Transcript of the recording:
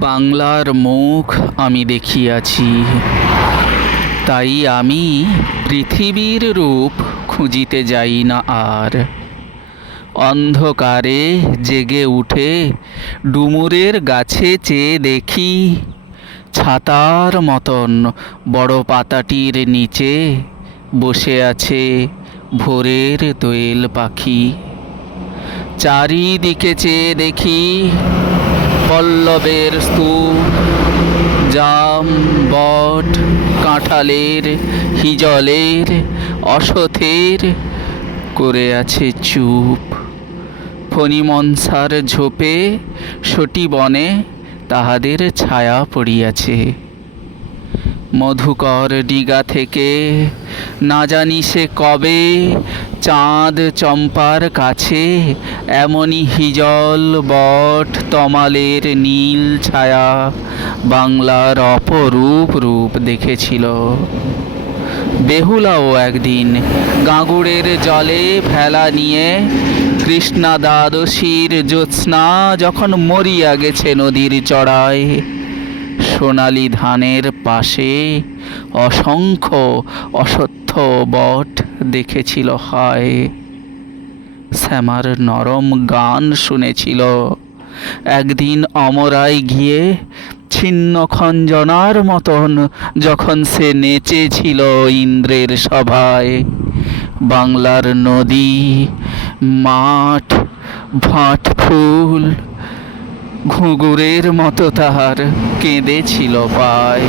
বাংলার মুখ আমি দেখিয়াছি, তাই আমি পৃথিবীর রূপ খুঁজিতে যাই না আর। অন্ধকারে জেগে উঠে ডুমুরের গাছে চেয়ে দেখি, ছাতার মতন বড় পাতাটির নিচে বসে আছে ভোরের দোয়েল পাখি। চারিদিকে চেয়ে দেখি পল্লবের স্তূপ, জাম, বট, কাঁঠালের, হিজলের, অশথের করে আছে চুপ। ফণিমনসার ঝোপে সটি বনে তাহাদের ছায়া পড়িয়াছে। মধুকর ডিগা থেকে না জানি সে কবে চাঁদ চম্পার কাছে এমনি হিজল, বট, তমালের নীল ছায়া বাংলার অপরূপ রূপ দেখেছিল। বেহুলাও একদিন গাঁগুড়ের জলে ভেলা নিয়ে কৃষ্ণা দ্বাদশীর জ্যোৎস্না যখন মরিয়া গেছে নদীর চড়ায়, সোনালি ধানের পাশে অসংখ্য অশ্বত্থ বট দেখেছিল হায়। শ্যামার নরম গান শুনেছিল। একদিন অমরায় গিয়ে ছিন্ন খঞ্জনার মতন যখন সে নেচেছিল ইন্দ্রের সভায়, বাংলার নদী, মাঠ, ভাট ফুল ঘুঙুরের মতো তাহার কেঁদেছিল পায়।